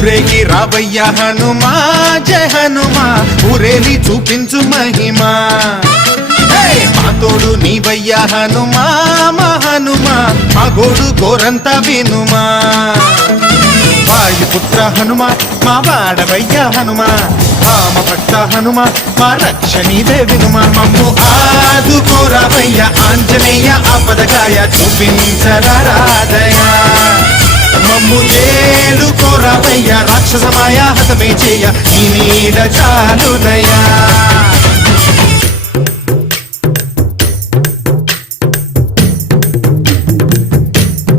ఊరేగి రావయ్య హనుమా జయ హనుమా ఊరేలి చూపించు మహిమా మా తోడు నీవయ్య హనుమా మా హనుమా మా గోడు గోరంత వినుమా వాయుపుత్ర హనుమ మా వాడవయ్య హనుమ రామభక్త హనుమ మా రక్షణీదే వినుమ మమ్ము ఆదుకోరావయ్య ఆంజనేయ ఆపదగాయ చూపించరాదయ మమ్ము ఏలుకోరావయ్య రాక్షసమాయ హతమే చేయ నీ నీడ చాలునయా